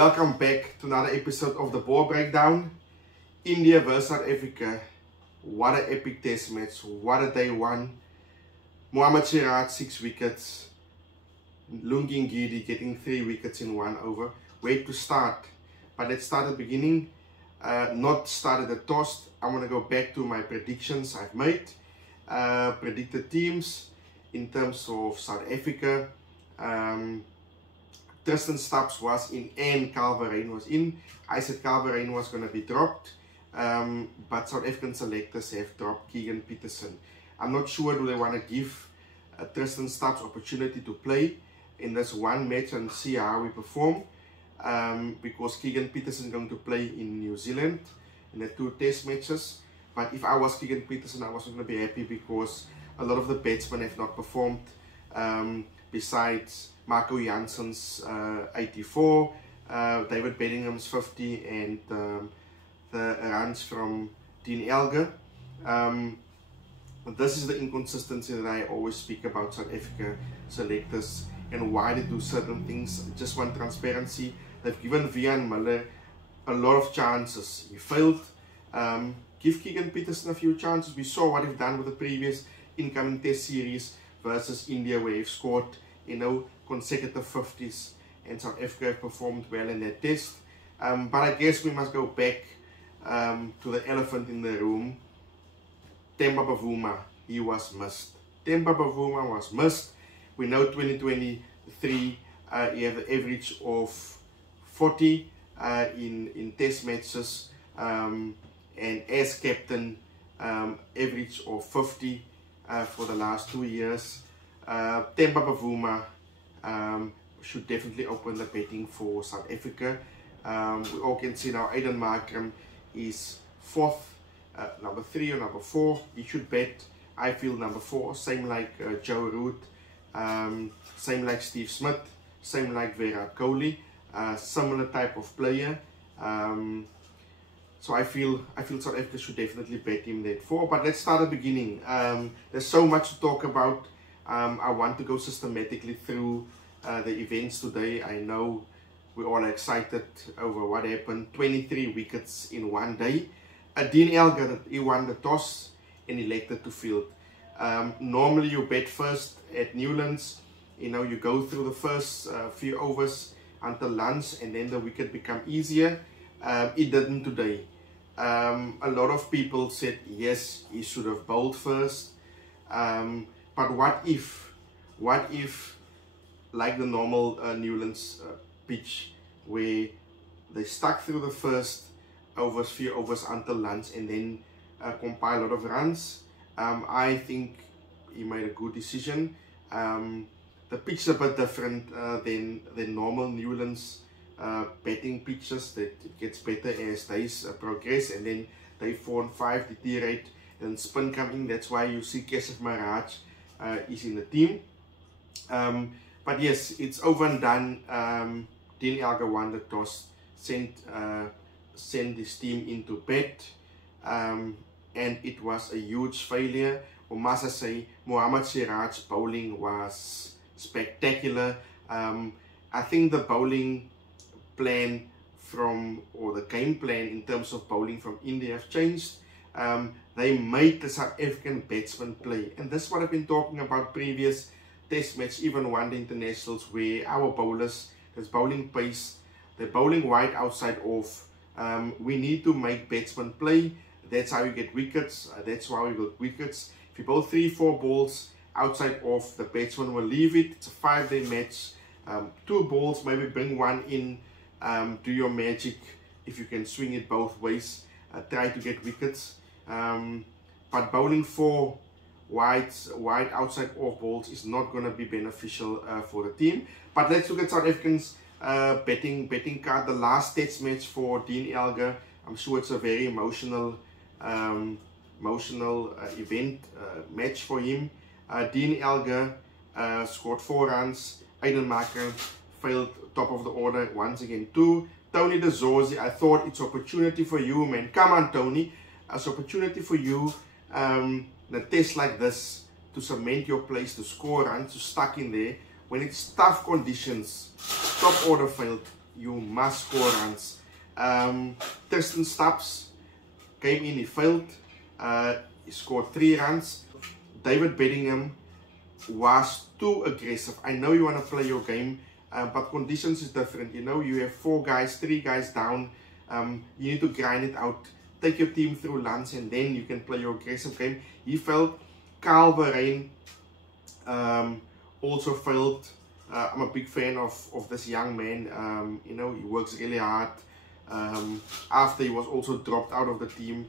Welcome back to another episode of the Ball Breakdown. India versus South Africa. What an epic test match. What a day one. Mohammed Siraj 6 wickets. Lungi Ngidi getting 3 wickets in 1 over. Where to start? But let's start at the beginning. Not start at the toss. I want to go back to my predictions I've made. Predicted teams in terms of South Africa. Tristan Stumps was in and Calvert-Lewin was in. I said Calvert-Lewin was going to be dropped, but South African selectors have dropped Keegan Petersen. I'm not sure do they want to give Tristan Stumps opportunity to play in this one match and see how we perform, because Keegan Petersen is going to play in New Zealand in the 2 test matches. But if I was Keegan Petersen, I wasn't going to be happy because a lot of the batsmen have not performed, besides Marco Janssen's 84, David Bedingham's 50, and the runs from Dean Elgar. This is the inconsistency that I always speak about South Africa selectors and why they do certain things. Just want transparency. They've given Vian Miller a lot of chances. He failed. Give Keegan Petersen a few chances. We saw what he's done with the previous incoming test series versus India, where he scored, consecutive 50s, and South Africa have performed well in that test. But I guess we must go back to the elephant in the room. Temba Bavuma, he was missed. Temba Bavuma was missed. We know 2023, he had an average of 40 in test matches, and as captain, average of 50 for the last 2 years. Temba Bavuma should definitely open the betting for South Africa. We all can see now Aiden Markram is 4th, number 3 or number 4. He should bet, I feel, number 4. Same like Joe Root, same like Steve Smith, same like Virat Kohli. Similar type of player. So I feel South Africa should definitely bet him that 4. But let's start at the beginning. There's so much to talk about. I want to go systematically through the events today. I know we're all excited over what happened. 23 wickets in 1 day. Dean Elgar, he won the toss and elected to field. Normally you bet first at Newlands. You go through the first few overs until lunch, and then the wicket become easier. It didn't today. A lot of people said yes, he should have bowled first. But what if, like the normal Newlands pitch, where they stuck through the first overs, few overs until lunch, and then compile a lot of runs? I think he made a good decision. The pitch is a bit different than normal Newlands betting pitches. That it gets better as days progress, and then day 4 and 5 deteriorate and spin coming. That's why you see Keshav Maharaj is in the team. But yes, it's over and done. Dean Elgar won the toss, sent his team into bed, and it was a huge failure. I must say, Mohammed Siraj bowling was spectacular. I think the bowling plan or the game plan in terms of bowling from India have changed. They made the South African batsmen play, and this is what I've been talking about previous test match, even one day internationals, where our bowlers, there's bowling pace, they're bowling wide outside off. We need to make batsmen play. That's how you get wickets. That's why we got wickets. If you bowl 3-4 balls outside off, the batsman will leave it. It's a 5-day match. 2 balls, maybe bring 1 in. Do your magic if you can swing it both ways. Try to get wickets. But bowling 4 wide outside off balls is not going to be beneficial for the team. But let's look at South Africans betting card. The last test match for Dean Elgar. I'm sure it's a very emotional event, match for him. Dean Elgar scored 4 runs. Aiden Markram failed top of the order once again 2. Tony de Zorzi, I thought it's opportunity for you, man. Come on, Tony. It's opportunity for you. The test like this to cement your place, to score runs, to stuck in there. When it's tough conditions, top order failed. you must score runs. Stumps came in, he failed. He scored 3 runs. David Bedingham was too aggressive. I know you want to play your game, but conditions is different. You know, you have 4 guys, 3 guys down. You need to grind it out. Take your team through lunch, and then you can play your aggressive game. He failed. Carl Verheyen also failed. I'm a big fan of this young man. You know, he works really hard. After he was also dropped out of the team,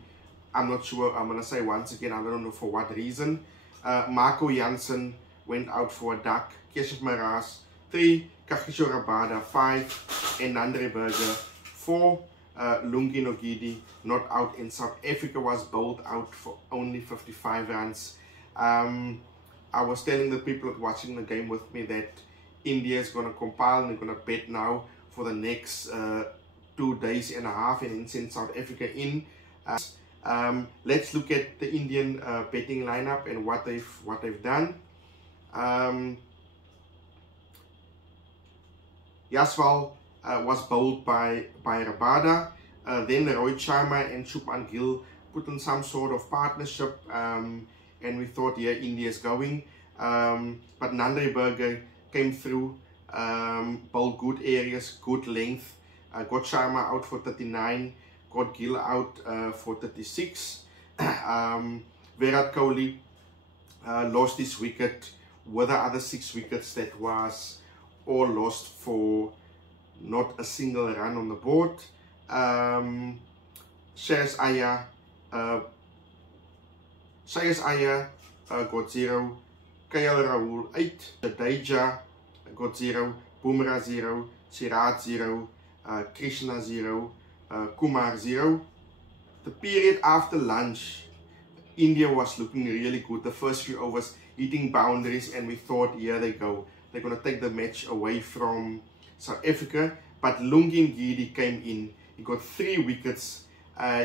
I'm not sure. I'm gonna say once again, I don't know for what reason. Marco Jansen went out for a duck. Keshav Maras 3, Kagiso Rabada 5, and Nandre Berger 4. Lungi Nogidi not out, and South Africa was bowled out for only 55 runs. I was telling the people watching the game with me that India is going to compile and they're going to bet now for the next 2 days and a half, and then send South Africa in. Let's look at the Indian betting lineup and what they've done. Yaswal was bowled by Rabada. Then Rohit Sharma and Shubman Gill put in some sort of partnership, and we thought, yeah, India is going. But Nandre Berger came through, bowled good areas, good length. Got Sharma out for 39, got Gill out for 36. Virat Kohli lost his wicket with the other 6 wickets that was all lost for not a single run on the board. Shreyas Iyer got 0, KL Rahul 8, Jadeja got 0, Bumrah 0, Siraj 0, Krishna 0, Kumar 0. The period after lunch, India was looking really good. The first few overs hitting boundaries, and we thought, here they go. They're going to take the match away from South Africa. But Lungi Ngidi came in. He got 3 wickets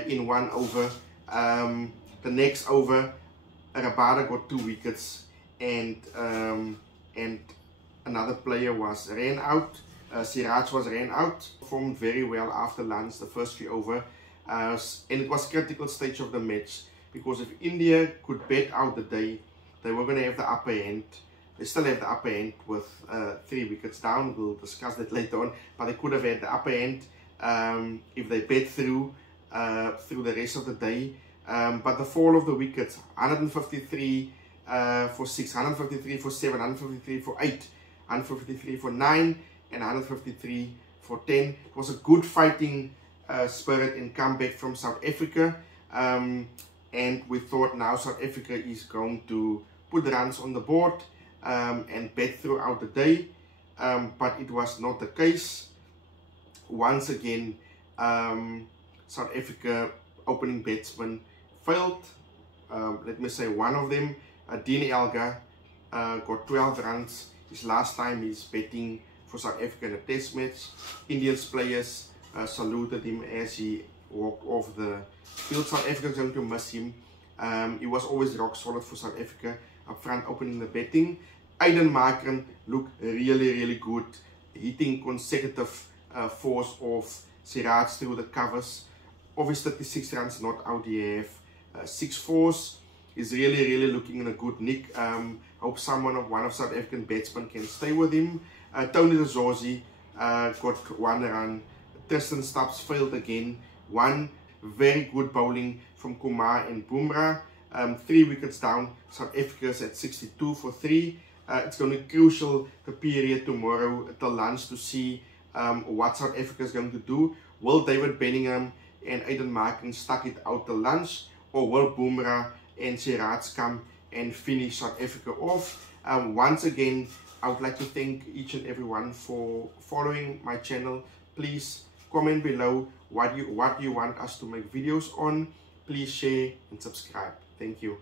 in 1 over. The next over, Rabada got 2 wickets, and another player was ran out. Siraj was ran out. Performed very well after lunch, the first few over, and it was critical stage of the match, because if India could bet out the day, they were going to have the upper hand. They still have the upper hand with 3 wickets down. We'll discuss that later on, but they could have had the upper hand if they bet through the rest of the day. But the fall of the wickets, 153 for 6, 153 for 7, 153 for 8, 153 for 9, and 153 for 10. It was a good fighting spirit and comeback from South Africa, and we thought now South Africa is going to put runs on the board and bet throughout the day, but it was not the case. Once again, South Africa opening batsman failed. Let me say one of them, Dean Elgar, got 12 runs. His last time he's betting for South Africa in a test match. Indian players saluted him as he walked off the field. South Africa is going to miss him. He was always rock solid for South Africa up front opening the betting. Aiden Markram looked really good, hitting consecutive fours of Siraj through the covers. Obviously 36 runs not out. You have 6 fours. He's really looking in a good nick. Hope one of South African batsmen can stay with him. Tony Rezorzi got 1 run. Tristan Stumps failed again. 1 very good bowling from Kumar and Bumrah. 3 wickets down. South Africa's at 62 for 3. It's going to be crucial the period tomorrow till lunch to see what South Africa is going to do. Will David Bedingham and Aiden Markram stuck it out till lunch, or will Bumrah and Siraj come and finish South Africa off? Once again, I would like to thank each and everyone for following my channel. Please comment below what you want us to make videos on. Please share and subscribe. Thank you.